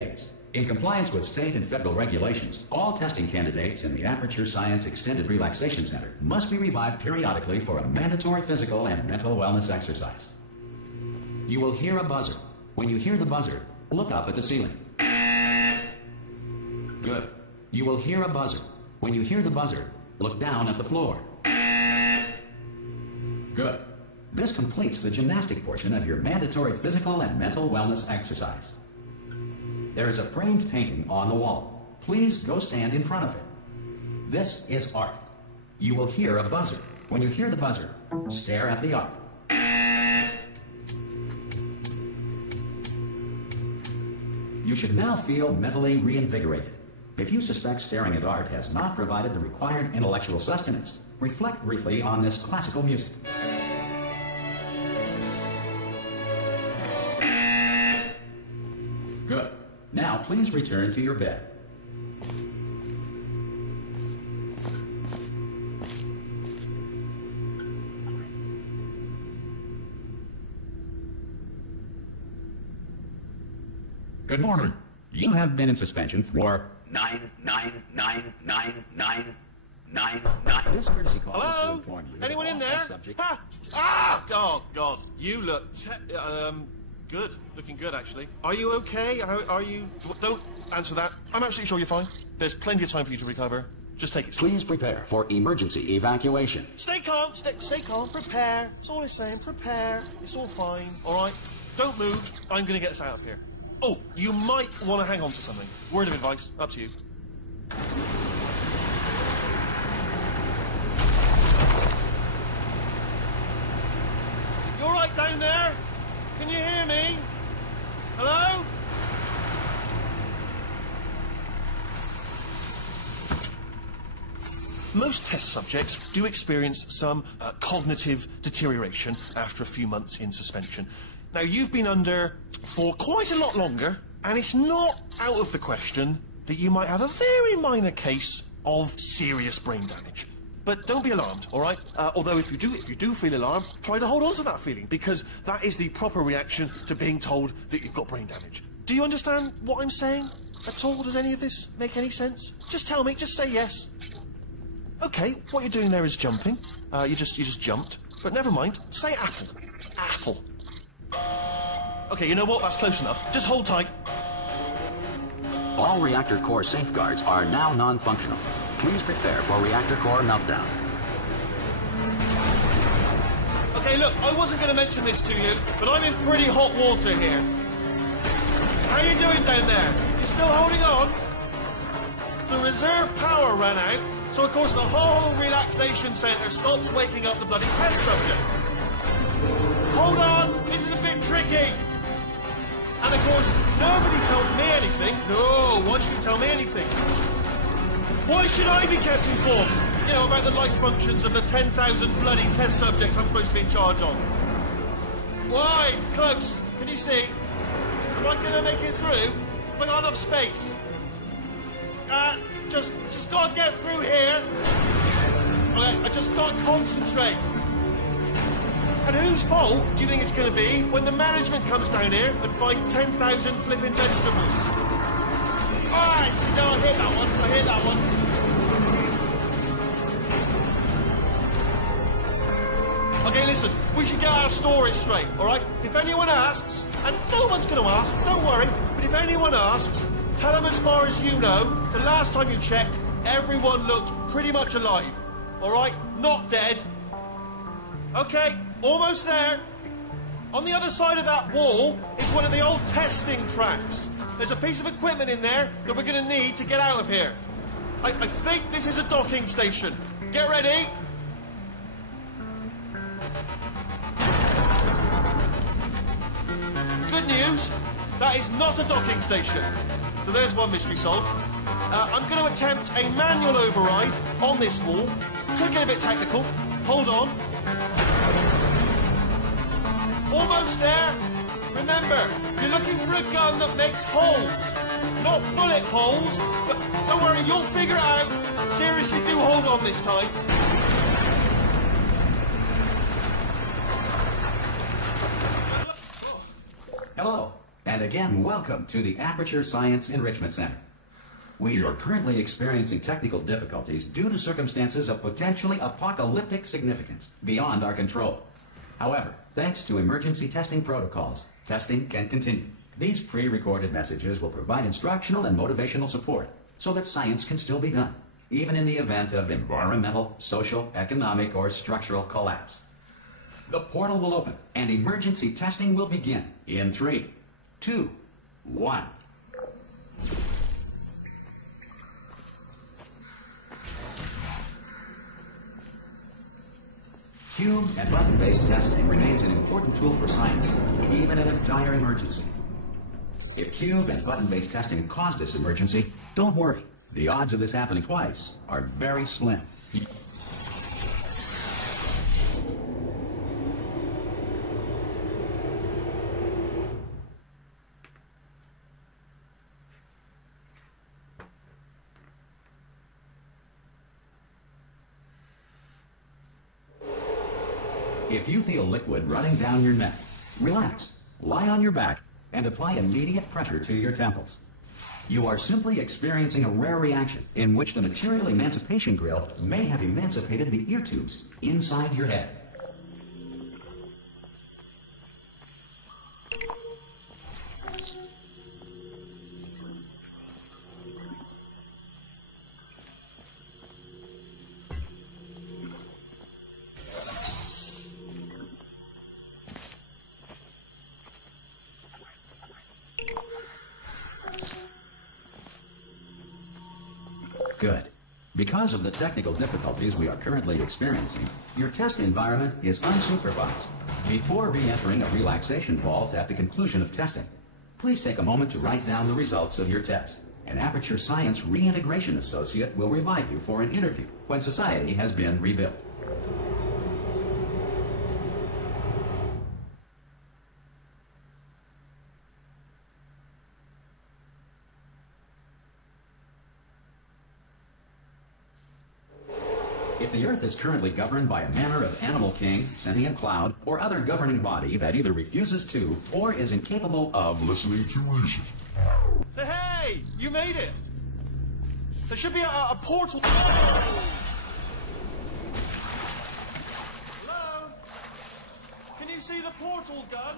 In compliance with state and federal regulations, all testing candidates in the Aperture Science Extended Relaxation Center must be revived periodically for a mandatory physical and mental wellness exercise. You will hear a buzzer. When you hear the buzzer, look up at the ceiling. Good. You will hear a buzzer. When you hear the buzzer, look down at the floor. Good. This completes the gymnastic portion of your mandatory physical and mental wellness exercise. There is a framed painting on the wall. Please go stand in front of it. This is art. You will hear a buzzer. When you hear the buzzer, stare at the art. You should now feel mentally reinvigorated. If you suspect staring at art has not provided the required intellectual sustenance, reflect briefly on this classical music. Good. Now, please return to your bed. Good morning. You have been in suspension for 9999999. This courtesy call is to inform you. Anyone in there? Subject... Oh, God. You look good. Looking good, actually. Are you okay? Are you... Don't answer that. I'm absolutely sure you're fine. There's plenty of time for you to recover. Just take it slow. Please prepare for emergency evacuation. Stay calm. Stay calm. Prepare. That's all I'm saying. Prepare. It's all fine. All right? Don't move. I'm going to get us out of here. Oh, you might want to hang on to something. Word of advice. Up to you. You all right down there? Can you hear me? Hello? Most test subjects do experience some cognitive deterioration after a few months in suspension. Now, you've been under for quite a lot longer, and it's not out of the question that you might have a very minor case of serious brain damage. But don't be alarmed, all right? Although if you do feel alarmed, try to hold on to that feeling, because that is the proper reaction to being told that you've got brain damage. Do you understand what I'm saying at all? Does any of this make any sense? Just tell me, just say yes. Okay, what you're doing there is jumping. You just jumped. But never mind, say apple. Apple. Okay, you know what? That's close enough. Just hold tight. All reactor core safeguards are now non-functional. Please prepare for reactor core meltdown. Okay, look, I wasn't going to mention this to you, but I'm in pretty hot water here. How are you doing down there? You still holding on? The reserve power ran out, so of course the whole relaxation centre stops waking up the bloody test subjects. Hold on, this is a bit tricky. And of course, nobody tells me anything. No, why should you tell me anything? Why should I be kept informed? You know, about the life functions of the 10,000 bloody test subjects I'm supposed to be in charge of. Why? It's close. Can you see? Am I going to make it through? Have I got enough space? Just got to get through here. Okay, I just got to concentrate. And whose fault do you think it's going to be when the management comes down here and finds 10,000 flipping vegetables? All right, so no, I hit that one. I hit that one. Okay, listen, we should get our story straight, all right? If anyone asks, and no one's going to ask, don't worry, but if anyone asks, tell them as far as you know, the last time you checked, everyone looked pretty much alive, all right? Not dead. Okay, almost there. On the other side of that wall is one of the old testing tracks. There's a piece of equipment in there that we're going to need to get out of here. I think this is a docking station. Get ready. Good news, that is not a docking station. So there's one mystery solved. I'm going to attempt a manual override on this wall. Could get a bit technical. Hold on. Almost there. Remember, you're looking for a gun that makes holes. Not bullet holes, but don't worry, you'll figure it out. Seriously, do hold on this time. Hello, and and again, welcome to the Aperture Science Enrichment Center. We are currently experiencing technical difficulties due to circumstances of potentially apocalyptic significance beyond our control. However, thanks to emergency testing protocols, testing can continue. These pre-recorded messages will provide instructional and motivational support so that science can still be done, even in the event of environmental, social, economic, or structural collapse. The portal will open and emergency testing will begin in 3, 2, 1. Cube and button-based testing remains an important tool for science, even in a dire emergency. If cube and button-based testing caused this emergency, don't worry. The odds of this happening twice are very slim. If you feel liquid running down your neck, relax, lie on your back, and apply immediate pressure to your temples. You are simply experiencing a rare reaction in which the material emancipation grill may have emancipated the ear tubes inside your head. Good. Because of the technical difficulties we are currently experiencing, your test environment is unsupervised. Before re-entering a relaxation vault at the conclusion of testing, please take a moment to write down the results of your test. An Aperture Science Reintegration Associate will revive you for an interview when society has been rebuilt. If the Earth is currently governed by a manner of animal king, sentient cloud, or other governing body that either refuses to or is incapable of listening to reason. Hey! You made it! There should be a portal... Hello? Can you see the portal gun?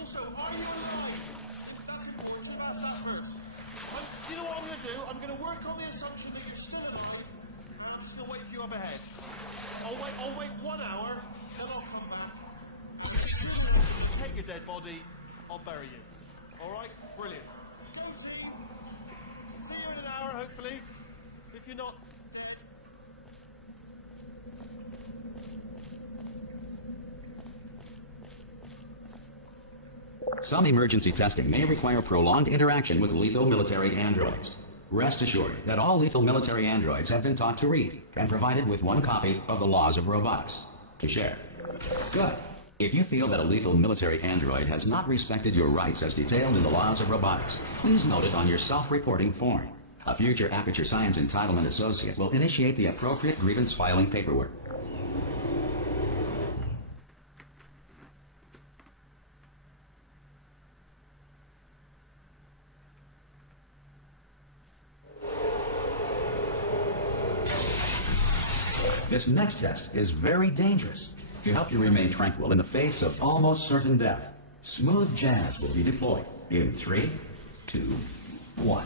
Also, are you alive? That's important. You ask that first. You know what I'm going to do? I'm going to work on the assumption that you're still alive. Still wait for you up ahead. I'll wait 1 hour, then I'll come back. Take your dead body, I'll bury you. Alright? Brilliant. Go team. See you in an hour, hopefully. If you're not dead. Some emergency testing may require prolonged interaction with lethal military androids. Rest assured that all lethal military androids have been taught to read and provided with 1 copy of the Laws of Robotics to share. Good. If you feel that a lethal military android has not respected your rights as detailed in the Laws of Robotics, please note it on your self-reporting form. A future Aperture Science Entitlement Associate will initiate the appropriate grievance filing paperwork. This next test is very dangerous. To help you remain tranquil in the face of almost certain death, smooth jazz will be deployed in 3, 2, 1.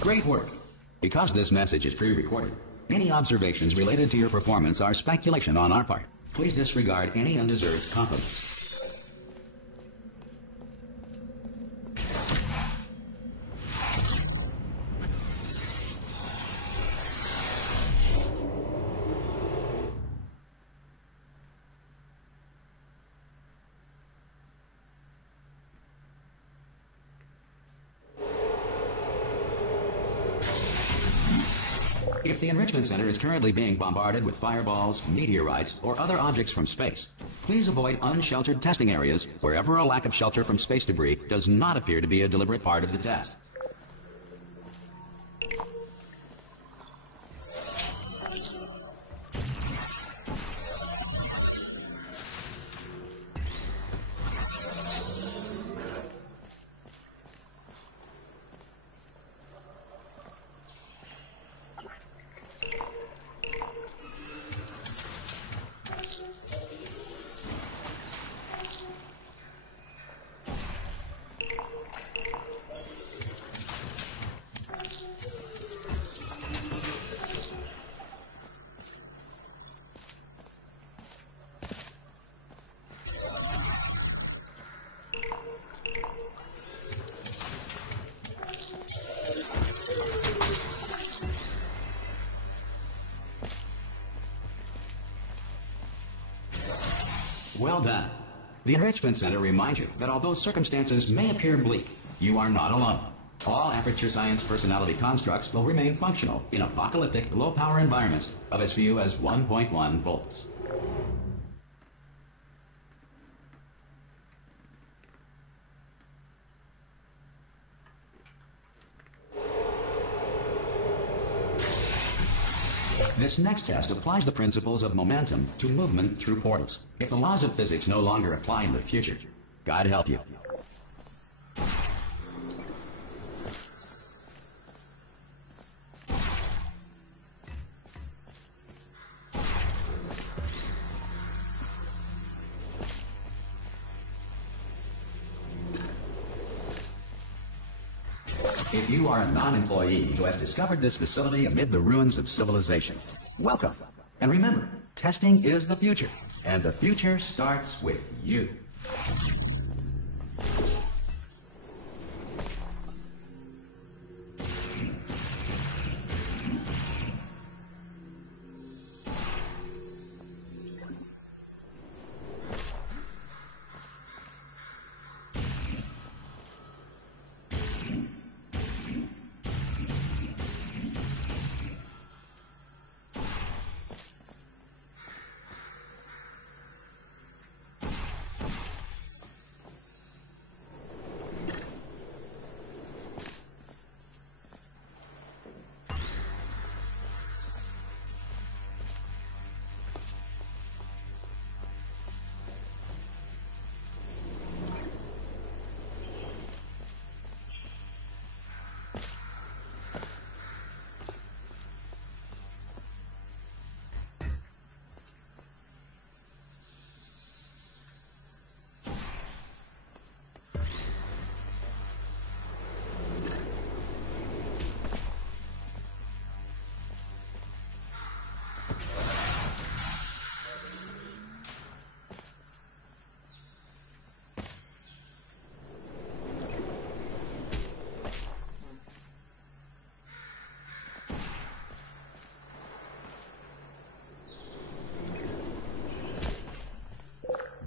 Great work. Because this message is pre-recorded, any observations related to your performance are speculation on our part. Please disregard any undeserved compliments. If the Enrichment Center is currently being bombarded with fireballs, meteorites, or other objects from space, please avoid unsheltered testing areas wherever a lack of shelter from space debris does not appear to be a deliberate part of the test. Well done. The Enrichment Center reminds you that although circumstances may appear bleak, you are not alone. All Aperture Science personality constructs will remain functional in apocalyptic, low-power environments of as few as 1.1 volts. This next test applies the principles of momentum to movement through portals. If the laws of physics no longer apply in the future, God help you. If you are a non-employee who has discovered this facility amid the ruins of civilization, welcome. And remember, testing is the future, and the future starts with you.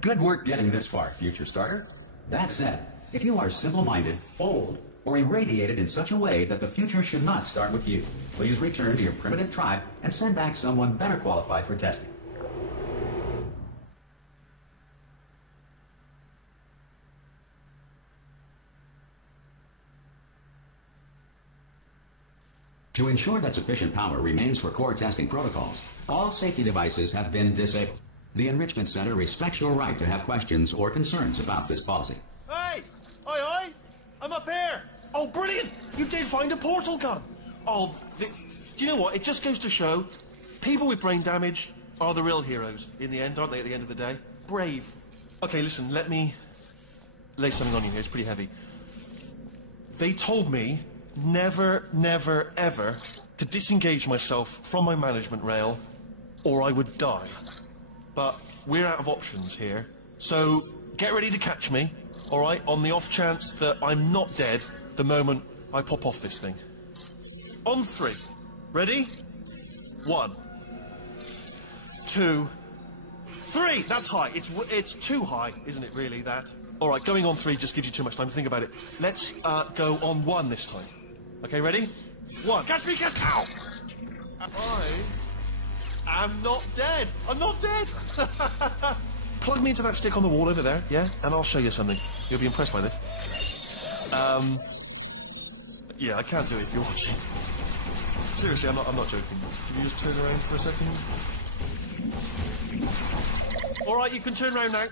Good work getting this far, future starter. That said, if you are simple-minded, old, or irradiated in such a way that the future should not start with you, please return to your primitive tribe and send back someone better qualified for testing. To ensure that sufficient power remains for core testing protocols, all safety devices have been disabled. The Enrichment Center respects your right to have questions or concerns about this policy. Hey! Oi, oi! I'm up here! Oh, brilliant! You did find a portal gun! Oh, do you know what? It just goes to show, people with brain damage are the real heroes in the end, aren't they, at the end of the day? Brave. Okay, listen, let me lay something on you here. It's pretty heavy. They told me never, never, ever to disengage myself from my management rail or I would die. But we're out of options here, so get ready to catch me, all right, on the off chance that I'm not dead the moment I pop off this thing. On 3. Ready? 1, 2, 3. That's high. It's too high, isn't it, really, that? All right, going on 3 just gives you too much time to think about it. Let's go on 1 this time. Okay, ready? 1. Catch me, catch... Ow! I am not dead. I'm not dead. Plug me into that stick on the wall over there, yeah? And I'll show you something. You'll be impressed by this. Yeah, I can't do it if you're watching. Seriously, I'm not joking. Can you just turn around for a second? Alright, you can turn around now.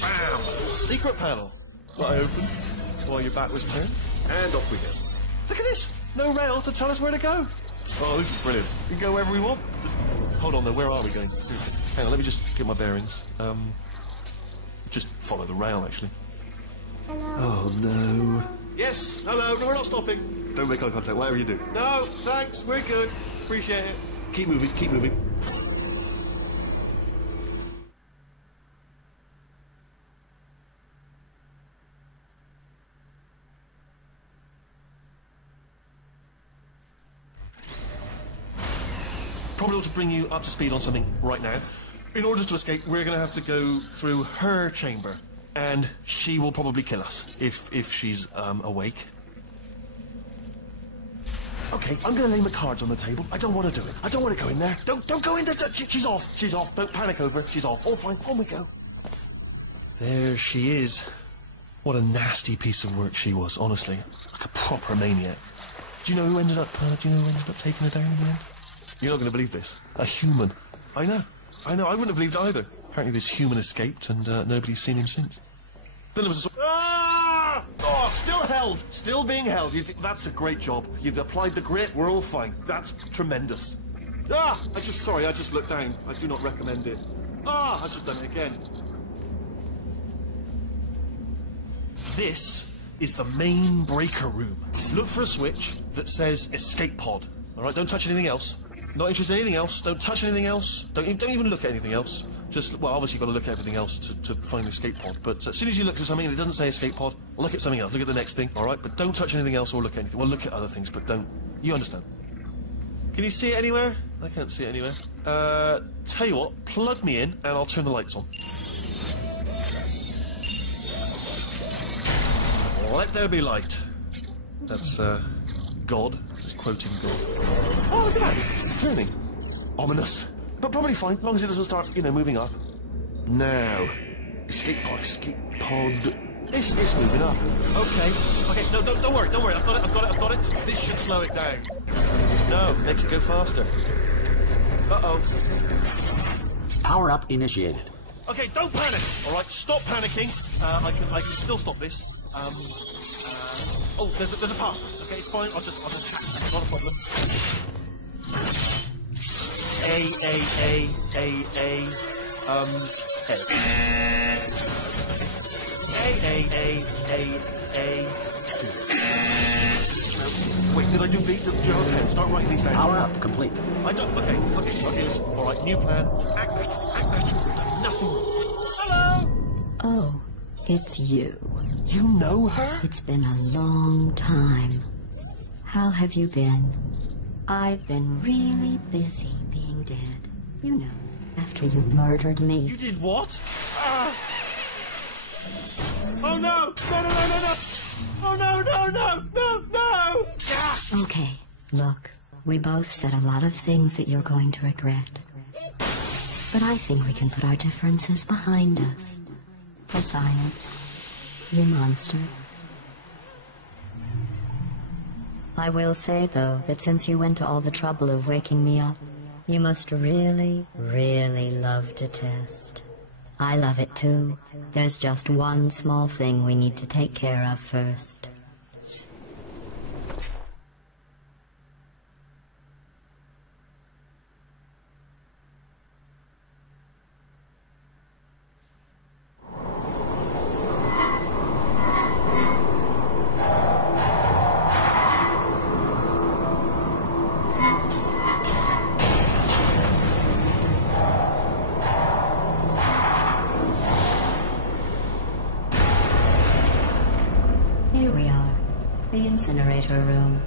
Bam! Secret panel. What I open while your back was turned. And off we go. Look at this! No rail to tell us where to go. Oh, this is brilliant. We can go wherever we want. Hold on though, where are we going? Hang on, let me just get my bearings. Just follow the rail, actually. Hello? Oh, no. Yes, hello, no, we're not stopping. Don't make eye contact, whatever you do. No, thanks, we're good. Appreciate it. Keep moving, keep moving. Probably ought to bring you up to speed on something right now. In order to escape, we're going to have to go through her chamber. And she will probably kill us, if she's, awake. Okay, I'm going to lay my cards on the table. I don't want to do it. I don't want to go in there. Don't go in there. She's off. She's off. Don't panic over. She's off. All fine. On we go. There she is. What a nasty piece of work she was, honestly. Like a proper maniac. Do you know who ended up taking her down in the end? You're not going to believe this. A human. I know. I wouldn't have believed either. Apparently this human escaped and nobody's seen him since. Then there was a... Ah! Oh, still held. Still being held. That's a great job. You've applied the grit. We're all fine. That's tremendous. Ah! I just looked down. I do not recommend it. Ah! I've just done it again. This is the main breaker room. Look for a switch that says escape pod. All right, don't touch anything else. Not interested in anything else. Don't touch anything else. Don't even look at anything else. Just, well, obviously you've got to look at everything else to find the escape pod. But as soon as you look at something and it doesn't say escape pod, look at something else. Look at the next thing, all right? But don't touch anything else or look at anything. Well, look at other things, but don't. You understand? Can you see it anywhere? I can't see it anywhere. Tell you what, plug me in and I'll turn the lights on. Let there be light. That's, God. He's quoting God. Oh, look at that. It's turning. Ominous. But probably fine, as long as it doesn't start, moving up. Now. Escape pod. It's moving up. Okay, no, don't worry. I've got it. This should slow it down. No, makes it go faster. Uh-oh. Power up initiated. Okay, don't panic. All right, stop panicking. I can still stop this. Oh, there's a password. Okay, it's fine. I'll just hack. It's not a problem. A. C. Wait, did I do B? Do you know what? Start writing these down. Power up complete. I don't. Okay, listen. All right, new plan. Act natural. We've done nothing wrong. Hello. Oh, it's you. You know her? It's been a long time. How have you been? I've been really busy being dead. You know, after you murdered me. You did what? Oh no! No! Oh no! Yeah. Okay, look, we both said a lot of things that you're going to regret. But I think we can put our differences behind us. For science. You monster. I will say, though, that since you went to all the trouble of waking me up, you must really, really love to test. I love it too. There's just one small thing we need to take care of first. Incinerator room.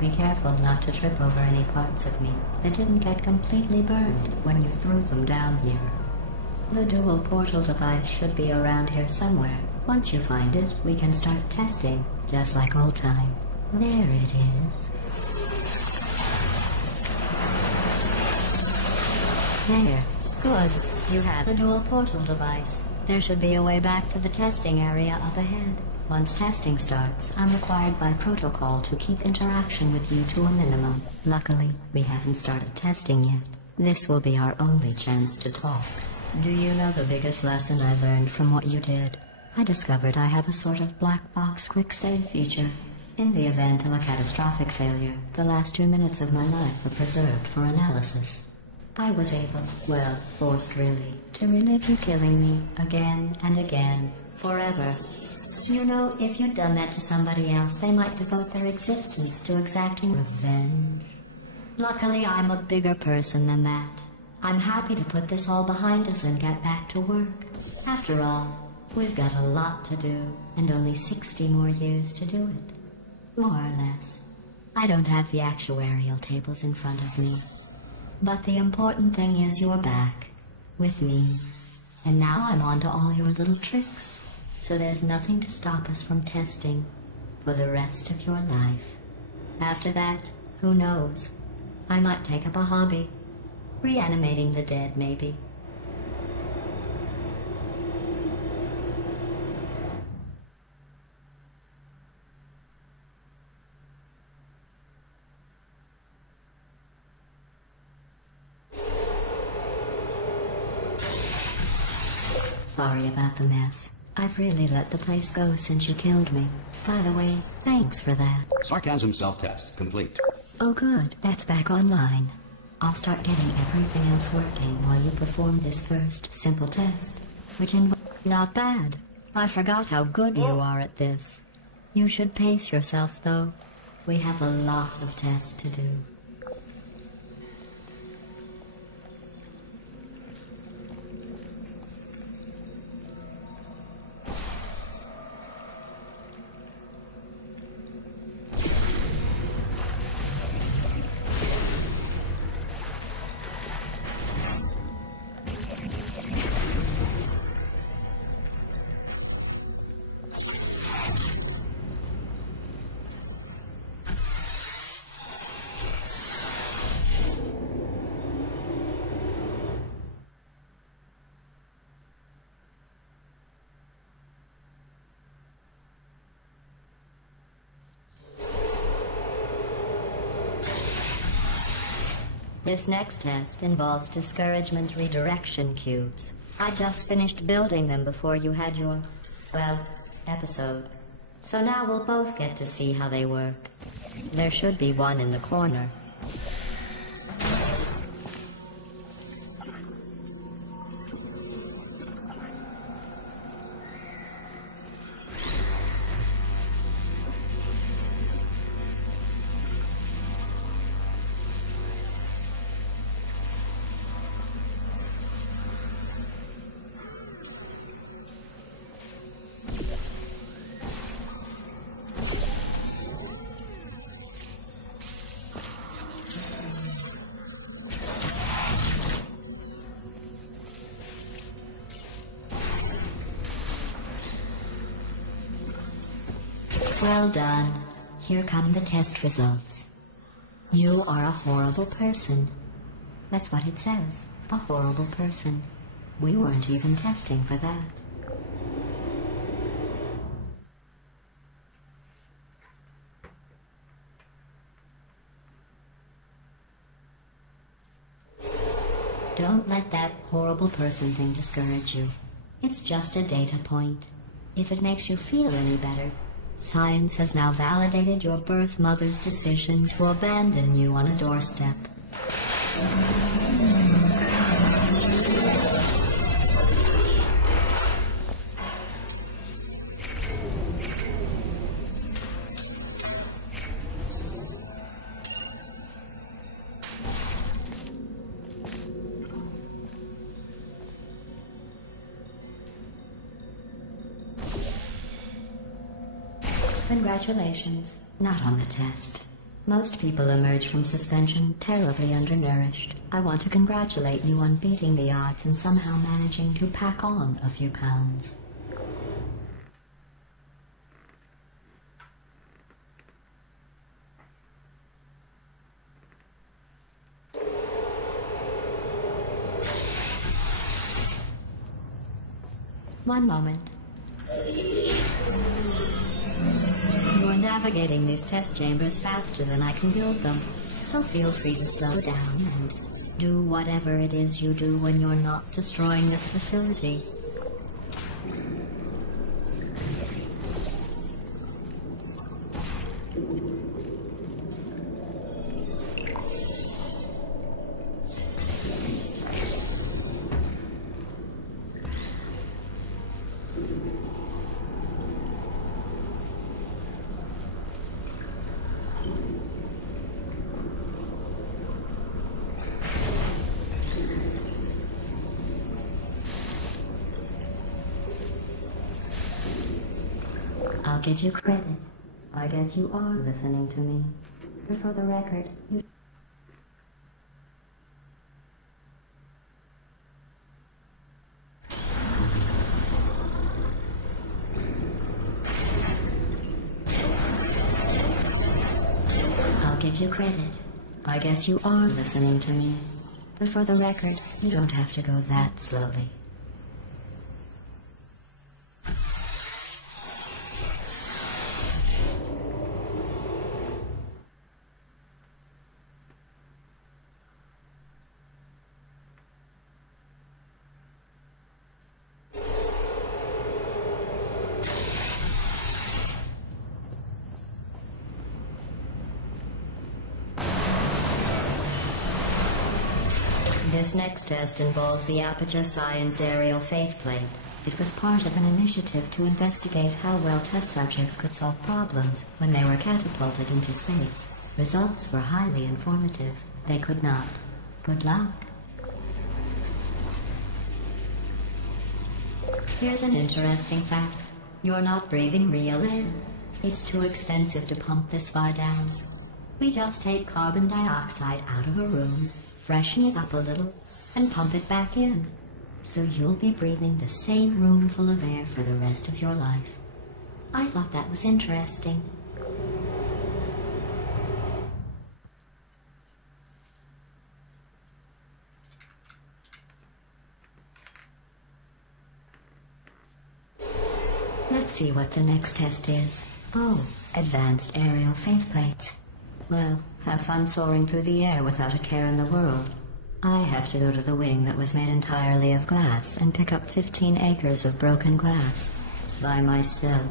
Be careful not to trip over any parts of me that didn't get completely burned when you threw them down here. The dual portal device should be around here somewhere. Once you find it, we can start testing, just like old times. There it is. There. Good. You have the dual portal device. There should be a way back to the testing area up ahead. Once testing starts, I'm required by protocol to keep interaction with you to a minimum. Luckily, we haven't started testing yet. This will be our only chance to talk. Do you know the biggest lesson I learned from what you did? I discovered I have a sort of black box quick save feature. In the event of a catastrophic failure, the last 2 minutes of my life are preserved for analysis. I was able, well, forced really, to relive you killing me again and again, forever. You know, if you'd done that to somebody else, they might devote their existence to exacting revenge. Luckily, I'm a bigger person than that. I'm happy to put this all behind us and get back to work. After all, we've got a lot to do, and only 60 more years to do it. More or less. I don't have the actuarial tables in front of me. But the important thing is you're back, with me. And now I'm on to all your little tricks. So there's nothing to stop us from testing for the rest of your life. After that, who knows? I might take up a hobby. Reanimating the dead, maybe. Sorry about the mess. I've really let the place go since you killed me. By the way, thanks for that. Sarcasm self-test complete. Oh good, that's back online. I'll start getting everything else working while you perform this first simple test, which involves... Not bad. I forgot how good you are at this. You should pace yourself, though. We have a lot of tests to do. This next test involves discouragement redirection cubes. I just finished building them before you had your, well, episode. So now we'll both get to see how they work. There should be one in the corner. Well done. Here come the test results. You are a horrible person. That's what it says. A horrible person. We weren't even testing for that. Don't let that horrible person thing discourage you. It's just a data point. If it makes you feel any better, science has now validated your birth mother's decision to abandon you on a doorstep. Congratulations. Not on the test. Most people emerge from suspension terribly undernourished. I want to congratulate you on beating the odds and somehow managing to pack on a few pounds. One moment. You are navigating these test chambers faster than I can build them, so feel free to slow down and do whatever it is you do when you're not destroying this facility. I'll give you credit. I guess you are listening to me. But for the record, you... I'll give you credit. I guess you are listening to me. But for the record, you don't have to go that slowly. This next test involves the Aperture Science Aerial Faithplate. It was part of an initiative to investigate how well test subjects could solve problems when they were catapulted into space. Results were highly informative. They could not. Good luck. Here's an interesting fact. You're not breathing real air. It's too expensive to pump this far down. We just take carbon dioxide out of a room, freshen it up a little, and pump it back in. So you'll be breathing the same room full of air for the rest of your life. I thought that was interesting. Let's see what the next test is. Oh, advanced aerial faithplates. Well, have fun soaring through the air without a care in the world. I have to go to the wing that was made entirely of glass and pick up 15 acres of broken glass. By myself.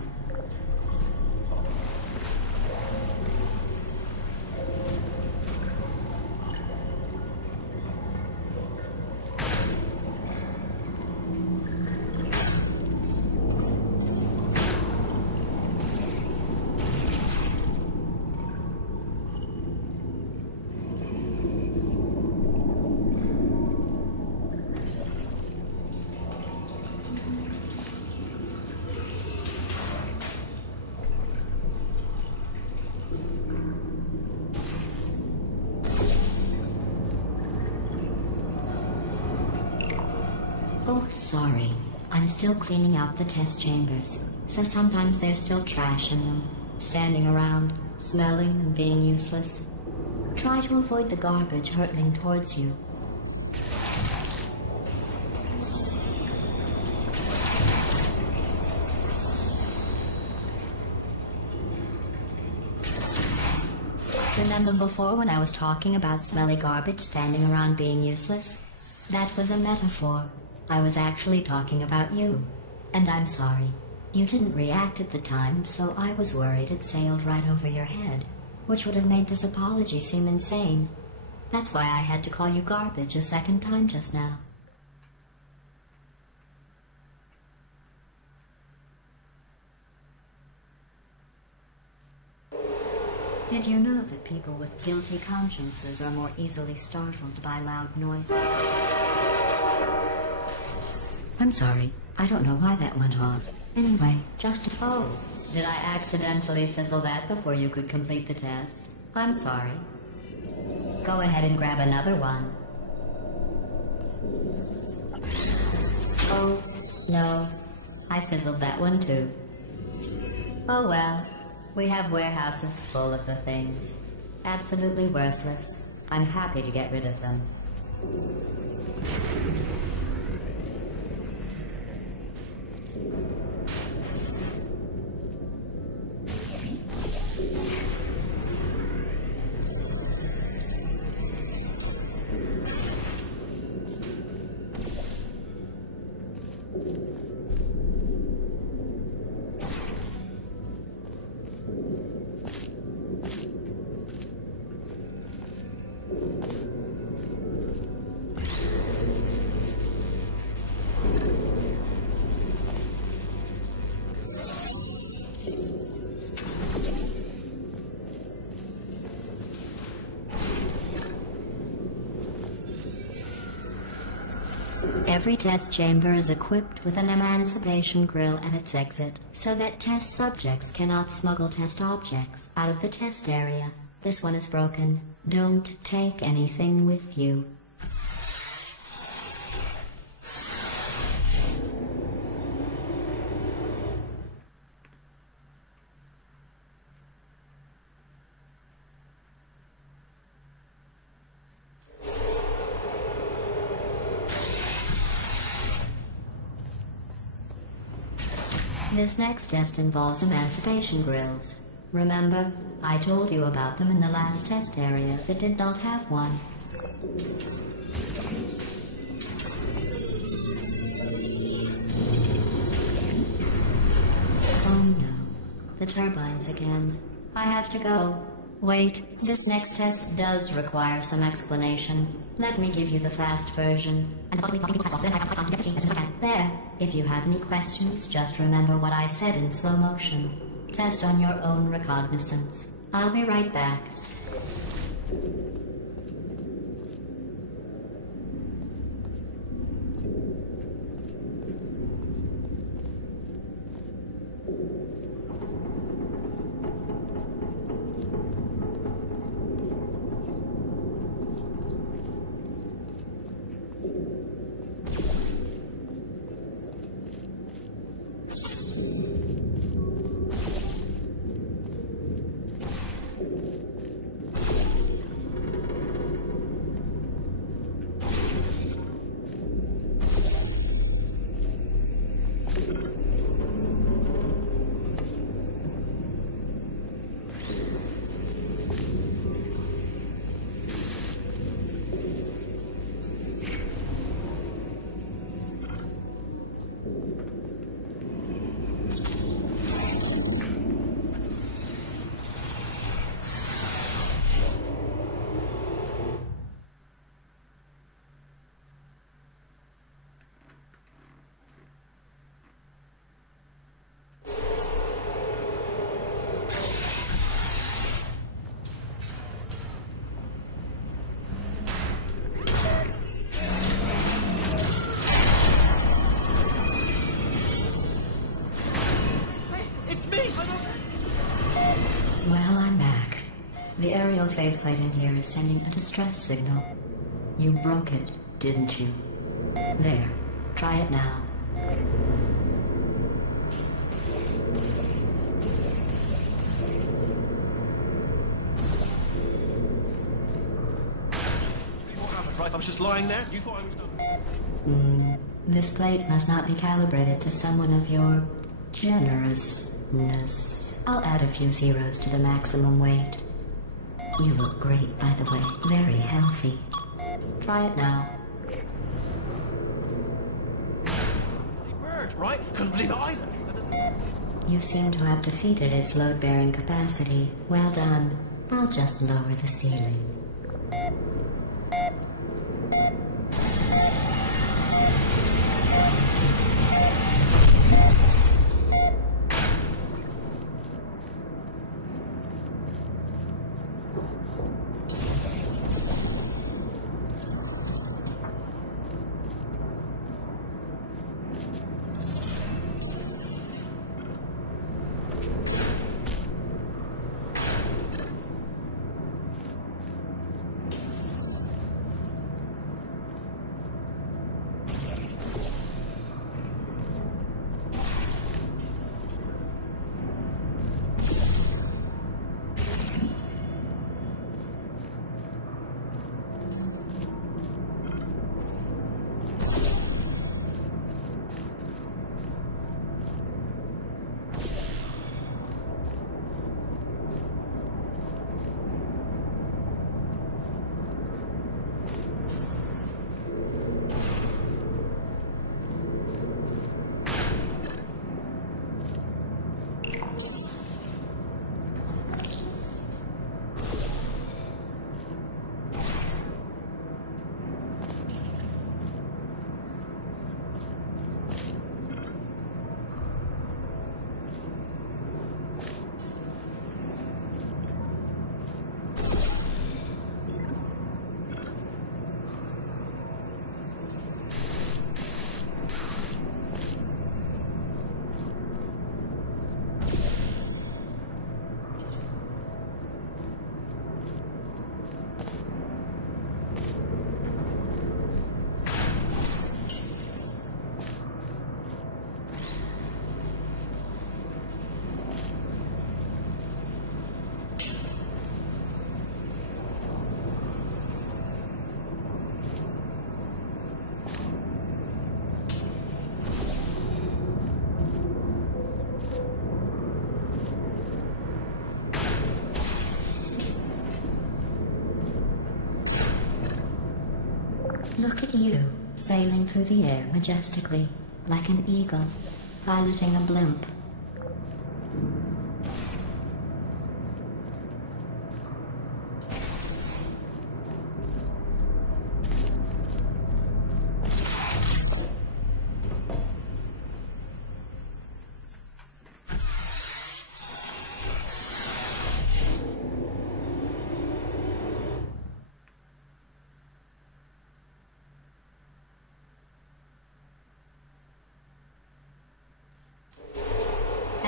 Oh, sorry. I'm still cleaning out the test chambers, so sometimes there's still trash in them, standing around, smelling and being useless. Try to avoid the garbage hurtling towards you. Remember before when I was talking about smelly garbage standing around being useless? That was a metaphor. I was actually talking about you. And I'm sorry. You didn't react at the time, so I was worried it sailed right over your head, which would have made this apology seem insane. That's why I had to call you garbage a second time just now. Did you know that people with guilty consciences are more easily startled by loud noises? I'm sorry. I don't know why that went off. Anyway, just... Oh, did I accidentally fizzle that before you could complete the test? I'm sorry. Go ahead and grab another one. Oh, no. I fizzled that one too. Oh well. We have warehouses full of the things. Absolutely worthless. I'm happy to get rid of them. Every test chamber is equipped with an emancipation grill at its exit, so that test subjects cannot smuggle test objects out of the test area. This one is broken. Don't take anything with you. This next test involves emancipation grills. Remember, I told you about them in the last test area that did not have one. Oh no, the turbines again. I have to go. Wait, this next test does require some explanation. Let me give you the fast version. There. If you have any questions, just remember what I said in slow motion. Test on your own recognizance. I'll be right back. Well, I'm back. The aerial faith plate in here is sending a distress signal. You broke it, didn't you? There. Try it now. What happened, right? I was just lying there. You thought I was done. This plate must not be calibrated to someone of your generousness. I'll add a few zeros to the maximum weight. You look great, by the way. Very healthy. Try it now. Bird, right? Couldn't believe it either. You seem to have defeated its load-bearing capacity. Well done. I'll just lower the ceiling. Look at you, sailing through the air majestically, like an eagle, piloting a blimp.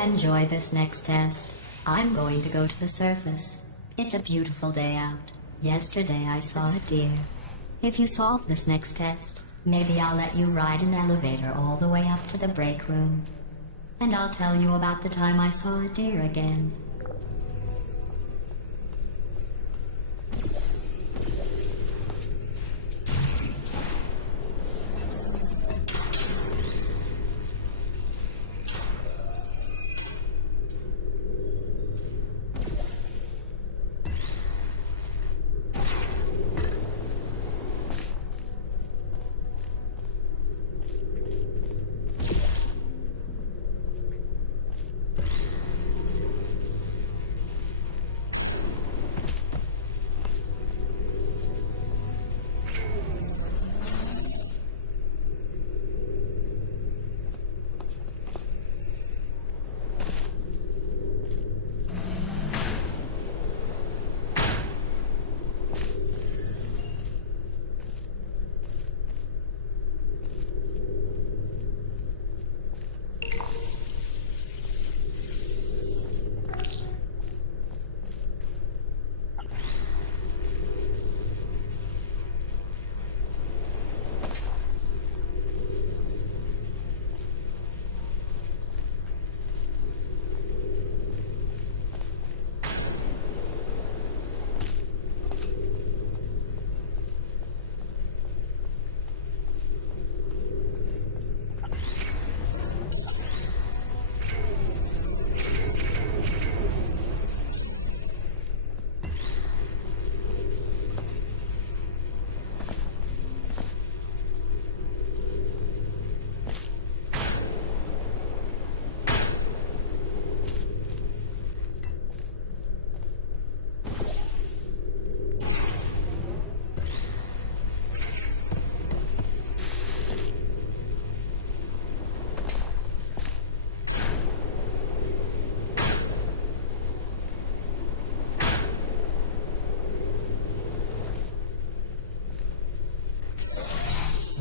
Enjoy this next test. I'm going to go to the surface. It's a beautiful day out. Yesterday I saw a deer. If you solve this next test, maybe I'll let you ride an elevator all the way up to the break room. And I'll tell you about the time I saw a deer again.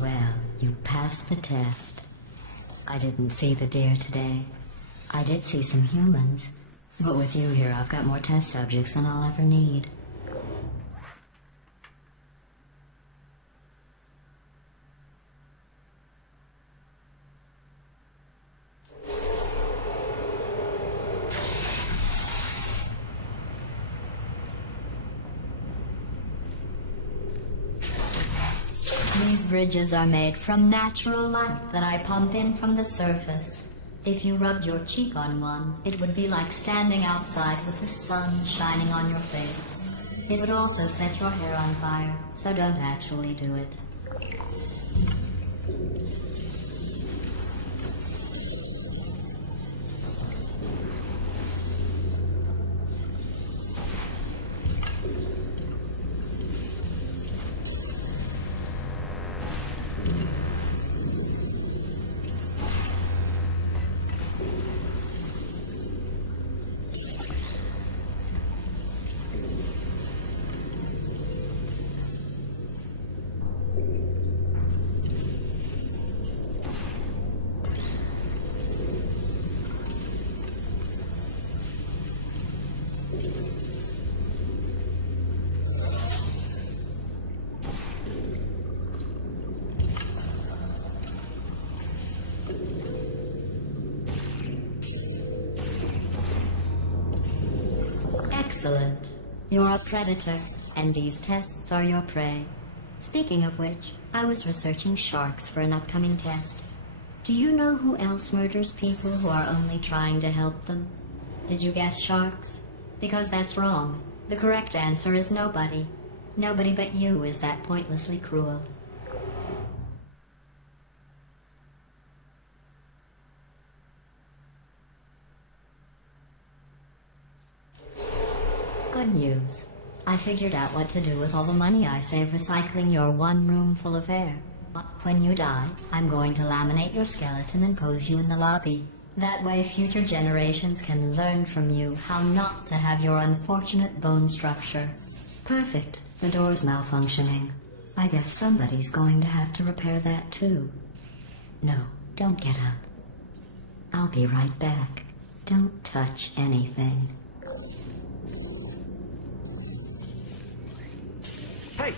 Well, you passed the test. I didn't see the deer today. I did see some humans. But with you here, I've got more test subjects than I'll ever need. These bridges are made from natural light that I pump in from the surface. If you rubbed your cheek on one, it would be like standing outside with the sun shining on your face. It would also set your hair on fire, so don't actually do it. Excellent. You're a predator, and these tests are your prey. Speaking of which, I was researching sharks for an upcoming test. Do you know who else murders people who are only trying to help them? Did you guess sharks? Because that's wrong. The correct answer is nobody. Nobody but you is that pointlessly cruel. Good news. I figured out what to do with all the money I save recycling your one room full of air. When you die, I'm going to laminate your skeleton and pose you in the lobby. That way future generations can learn from you how not to have your unfortunate bone structure. Perfect. The door's malfunctioning. I guess somebody's going to have to repair that too. No, don't get up. I'll be right back. Don't touch anything. Hey,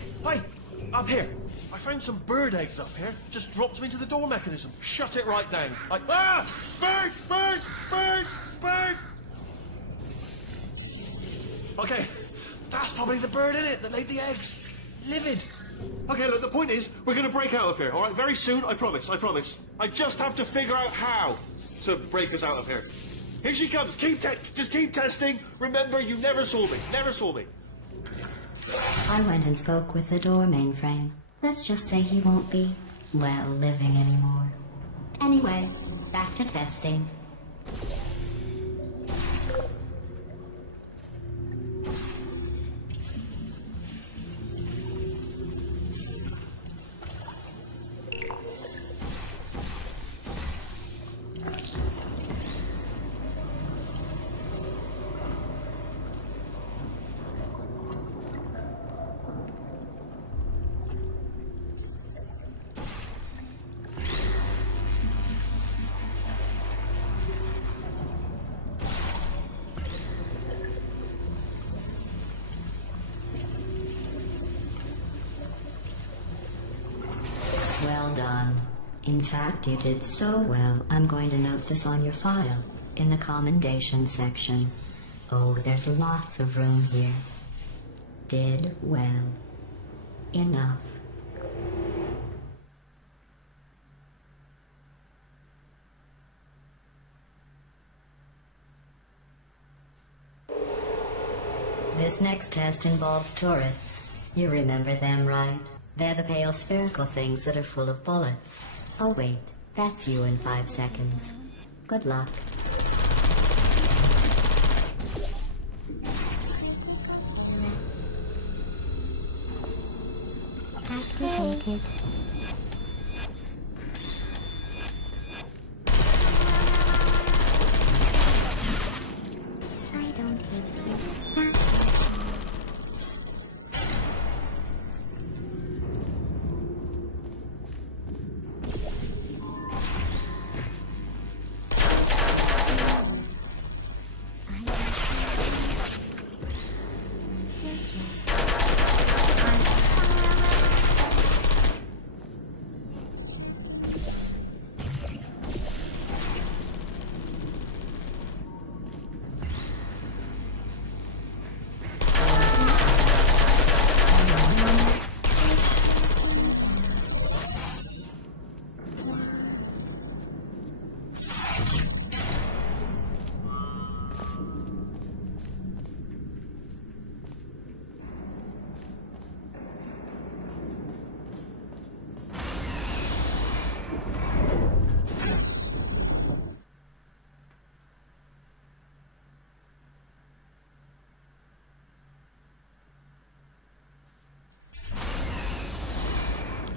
up here. I found some bird eggs up here. Just dropped them into the door mechanism. Shut it right down. Bird! Bird! Bird! Bird! Okay, that's probably the bird in it that laid the eggs. Livid. Okay, look, the point is, we're going to break out of here, all right? Very soon, I promise, I promise. I just have to figure out how to break us out of here. Here she comes. Just keep testing. Remember, you never saw me. Never saw me. I went and spoke with the door mainframe. Let's just say he won't be, well, living anymore. Anyway, back to testing. Well done. In fact, you did so well, I'm going to note this on your file, in the commendation section. Oh, there's lots of room here. Did well. Enough. This next test involves turrets. You remember them, right? They're the pale spherical things that are full of bullets. Oh wait, that's you in 5 seconds. Good luck. Activated. I don't hate you.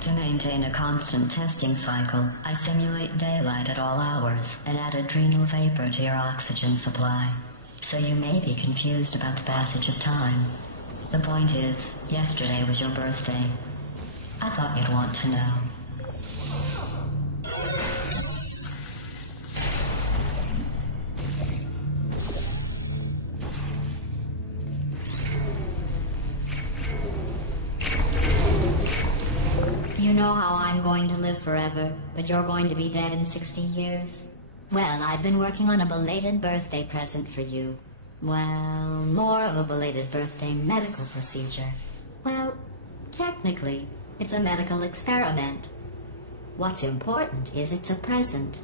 To maintain a constant testing cycle, I simulate daylight at all hours and add adrenal vapor to your oxygen supply. So you may be confused about the passage of time. The point is, yesterday was your birthday. I thought you'd want to know. You know how I'm going to live forever, but you're going to be dead in 60 years? Well, I've been working on a belated birthday present for you. Well, more of a belated birthday medical procedure. Well, technically, it's a medical experiment. What's important is it's a present.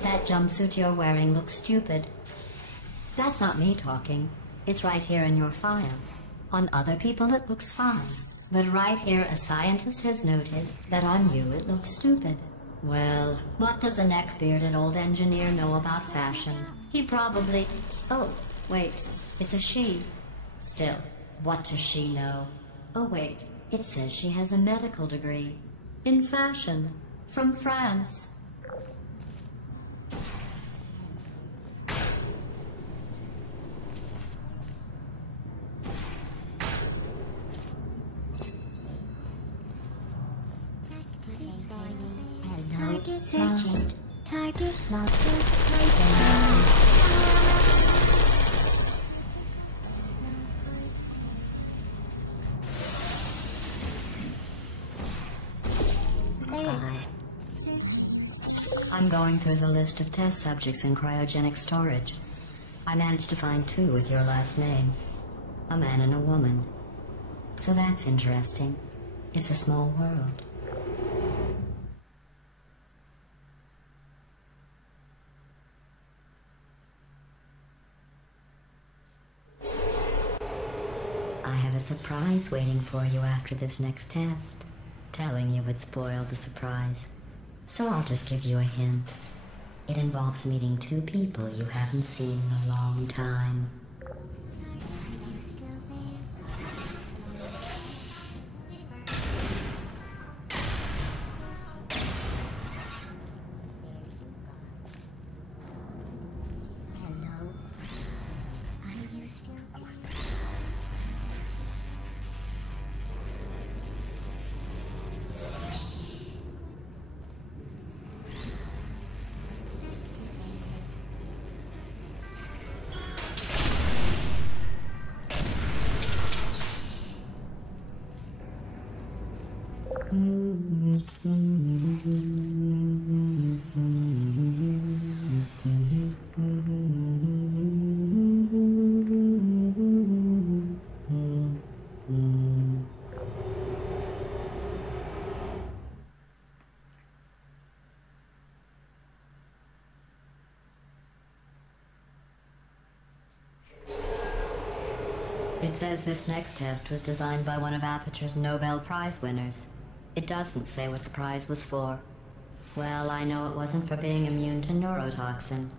That jumpsuit you're wearing looks stupid. That's not me talking. It's right here in your file. On other people, it looks fine. But right here, a scientist has noted that on you it looks stupid. Well, what does a neck-bearded old engineer know about fashion? He probably... Oh, wait, it's a she. Still, what does she know? Oh wait, it says she has a medical degree. In fashion. From France. Target searching. Target locked. I'm going through the list of test subjects in cryogenic storage. I managed to find 2 with your last name. A man and a woman. So that's interesting. It's a small world. I have a surprise waiting for you after this next test. Telling you would spoil the surprise. So I'll just give you a hint. It involves meeting 2 people you haven't seen in a long time. It says this next test was designed by one of Aperture's Nobel Prize winners. It doesn't say what the prize was for. Well, I know it wasn't for being immune to neurotoxin.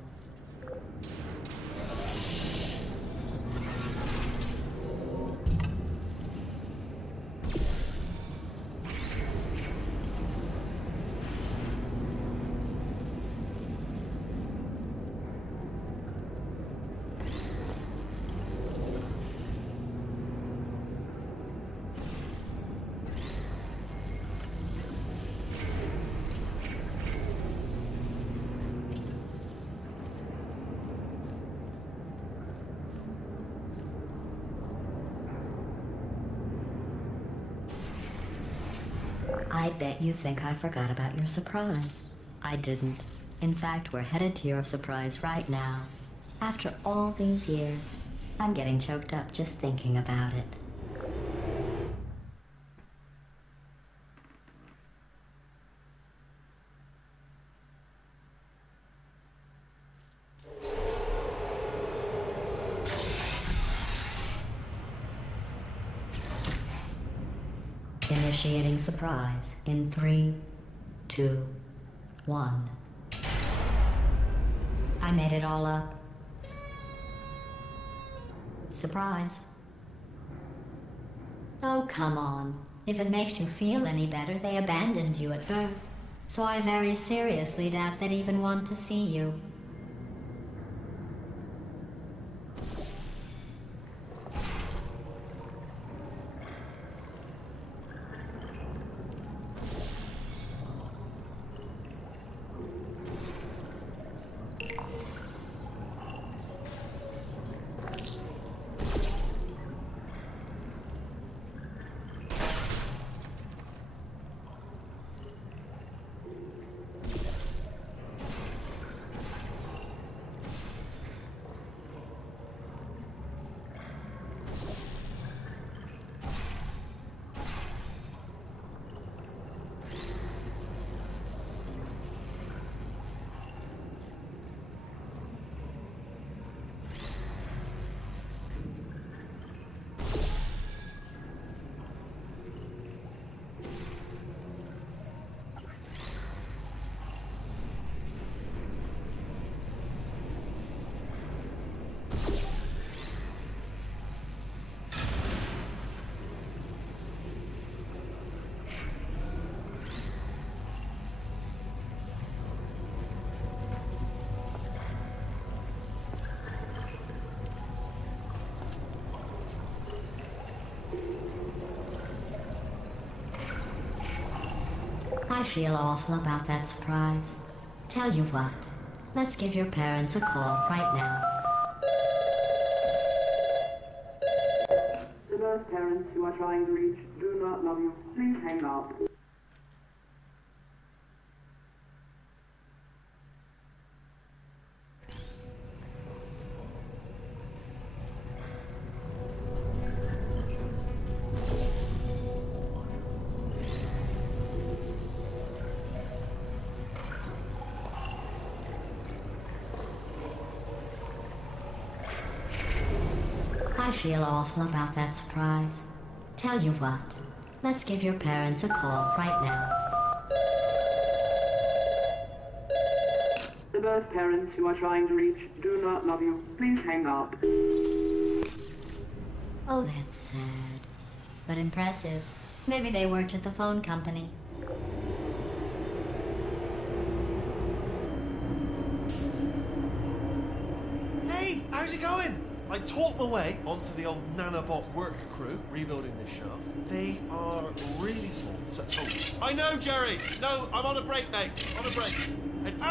I bet you think I forgot about your surprise. I didn't. In fact, we're headed to your surprise right now. After all these years, I'm getting choked up just thinking about it. Initiating surprise in 3, 2, 1. I made it all up. Surprise. Oh, come on. If it makes you feel any better, they abandoned you at birth. So I very seriously doubt they'd even want to see you. I feel awful about that surprise. Tell you what, let's give your parents a call right now. The birth parents you are trying to reach do not love you. Please hang up. I feel awful about that surprise. Tell you what, let's give your parents a call right now. The birth parents you are trying to reach do not love you. Please hang up. Oh, that's sad. But impressive. Maybe they worked at the phone company. Hey, how's it going? I taught my way onto the old nanobot work crew rebuilding this shaft. They are really small. So, I know, Jerry. No, I'm on a break, mate. On a break. And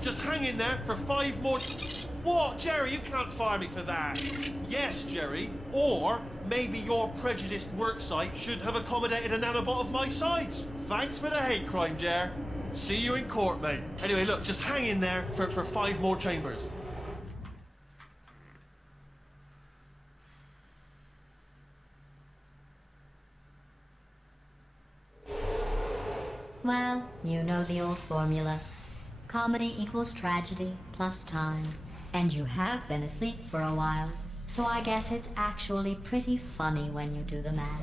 just hang in there for 5 more. What, Jerry? You can't fire me for that. Yes, Jerry. Or maybe your prejudiced work site should have accommodated a nanobot of my size. Thanks for the hate crime, Jer. See you in court, mate. Anyway, look, just hang in there for 5 more chambers. Well, you know the old formula. Comedy equals tragedy plus time. And you have been asleep for a while, so I guess it's actually pretty funny when you do the math.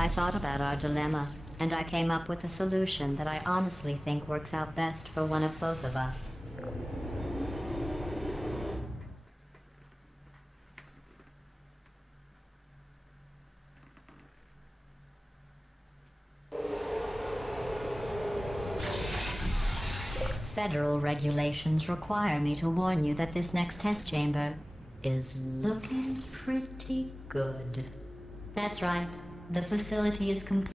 I thought about our dilemma, and I came up with a solution that I honestly think works out best for one of both of us. federal regulations require me to warn you that this next test chamber is looking pretty good. That's right. The facility is complete.